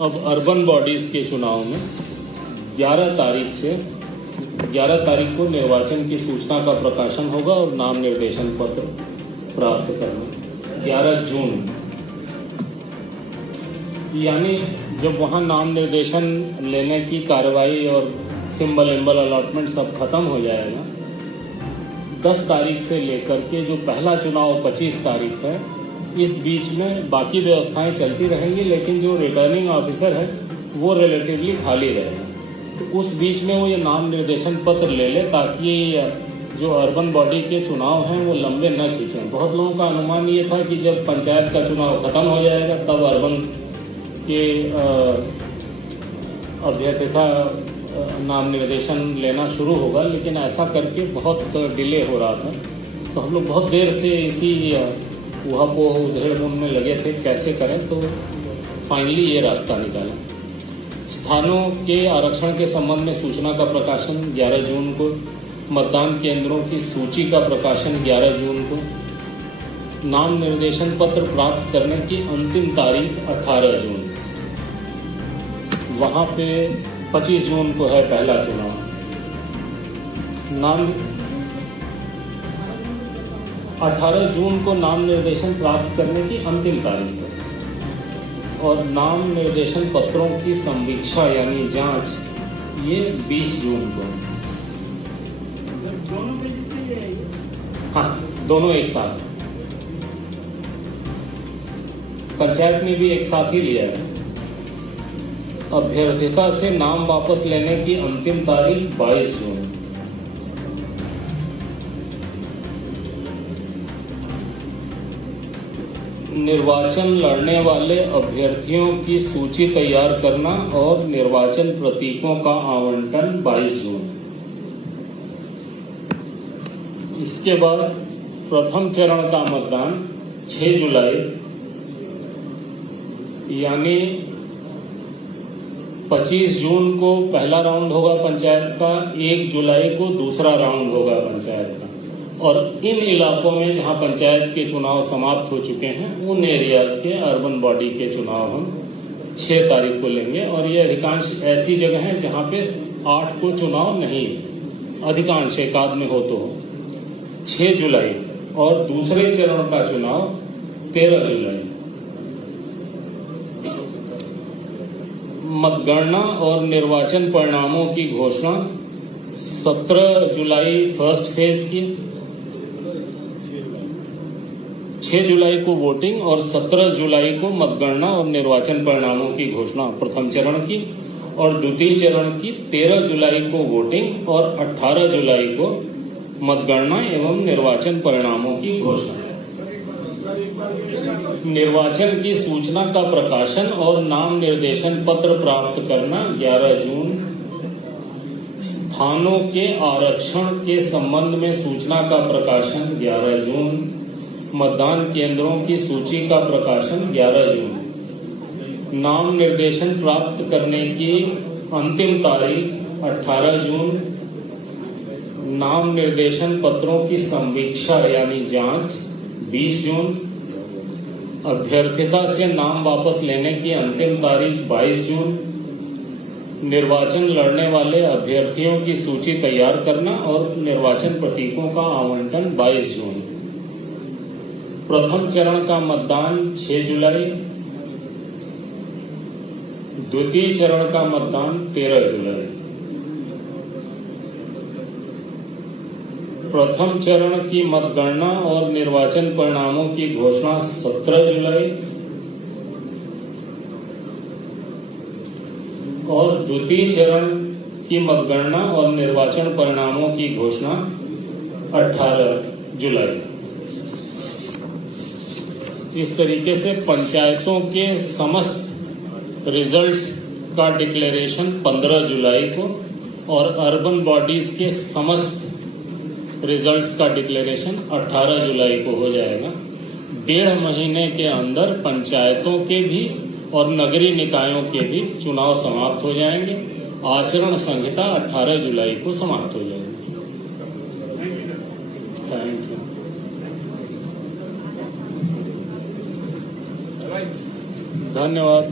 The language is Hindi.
अब अर्बन बॉडीज़ के चुनाव में 11 तारीख को निर्वाचन की सूचना का प्रकाशन होगा और नाम निर्देशन पत्र प्राप्त करना 11 जून, यानी जब वहाँ नाम निर्देशन लेने की कार्रवाई और सिंबल अलॉटमेंट सब खत्म हो जाएगा, 10 तारीख से लेकर के जो पहला चुनाव 25 तारीख है, इस बीच में बाकी व्यवस्थाएं चलती रहेंगी, लेकिन जो रिटर्निंग ऑफिसर है वो रिलेटिवली खाली रहेगा। तो उस बीच में वो ये नाम निर्देशन पत्र ले ले, ताकि जो अर्बन बॉडी के चुनाव हैं वो लंबे न खींचें। बहुत लोगों का अनुमान ये था कि जब पंचायत का चुनाव खत्म हो जाएगा तब अर्बन के अभ्यर्थता नाम निर्देशन लेना शुरू होगा, लेकिन ऐसा करके बहुत डिले हो रहा था। तो हम लोग बहुत देर से इसी उहापोह उधेड़-बुन में लगे थे कैसे करें, तो फाइनली ये रास्ता निकाला। स्थानों के आरक्षण के संबंध में सूचना का प्रकाशन 11 जून को, मतदान केंद्रों की सूची का प्रकाशन 11 जून को, नाम निर्देशन पत्र प्राप्त करने की अंतिम तारीख 18 जून, वहाँ पे 25 जून को है पहला चुनाव। नाम 18 जून को नाम निर्देशन प्राप्त करने की अंतिम तारीख है और नाम निर्देशन पत्रों की संवीक्षा यानी जांच ये 20 जून को। हाँ, दोनों एक साथ। पंचायत ने भी एक साथ ही लिया है। अभ्यर्थिता से नाम वापस लेने की अंतिम तारीख 22 जून। निर्वाचन लड़ने वाले अभ्यर्थियों की सूची तैयार करना और निर्वाचन प्रतीकों का आवंटन 22 जून। इसके बाद प्रथम चरण का मतदान 6 जुलाई, यानी 25 जून को पहला राउंड होगा पंचायत का, 1 जुलाई को दूसरा राउंड होगा पंचायत का। और इन इलाकों में जहां पंचायत के चुनाव समाप्त हो चुके हैं, उन एरियाज के अर्बन बॉडी के चुनाव हम 6 तारीख को लेंगे। और ये अधिकांश ऐसी जगह हैं जहां पे 8 को चुनाव नहीं, अधिकांश एकाध में हो तो 6 जुलाई, और दूसरे चरण का चुनाव 13 जुलाई। मतगणना और निर्वाचन परिणामों की घोषणा 17 जुलाई फर्स्ट फेज की, 6 जुलाई को वोटिंग और 17 जुलाई को मतगणना और निर्वाचन परिणामों की घोषणा प्रथम चरण की, और द्वितीय चरण की 13 जुलाई को वोटिंग और 18 जुलाई को मतगणना एवं निर्वाचन परिणामों की घोषणा। निर्वाचन की सूचना का प्रकाशन और नाम निर्देशन पत्र प्राप्त करना 11 जून। स्थानों के आरक्षण के संबंध में सूचना का प्रकाशन 11 जून। मतदान केंद्रों की सूची का प्रकाशन 11 जून। नाम निर्देशन प्राप्त करने की अंतिम तारीख 18 जून। नाम निर्देशन पत्रों की संवीक्षा यानी जांच 20 जून। अभ्यर्थिता से नाम वापस लेने की अंतिम तारीख 22 जून। निर्वाचन लड़ने वाले अभ्यर्थियों की सूची तैयार करना और निर्वाचन प्रतीकों का आवंटन 22 जून। प्रथम चरण का मतदान 6 जुलाई, द्वितीय चरण का मतदान 13 जुलाई। प्रथम चरण की मतगणना और निर्वाचन परिणामों की घोषणा 17 जुलाई और द्वितीय चरण की मतगणना और निर्वाचन परिणामों की घोषणा 18 जुलाई। इस तरीके से पंचायतों के समस्त रिजल्ट्स का डिक्लेरेशन 15 जुलाई को और अर्बन बॉडीज के समस्त रिजल्ट्स का डिक्लेरेशन 18 जुलाई को हो जाएगा। 1.5 महीने के अंदर पंचायतों के भी और नगरीय निकायों के भी चुनाव समाप्त हो जाएंगे। आचरण संहिता 18 जुलाई को समाप्त हो जाएगी। Thank you. धन्यवाद।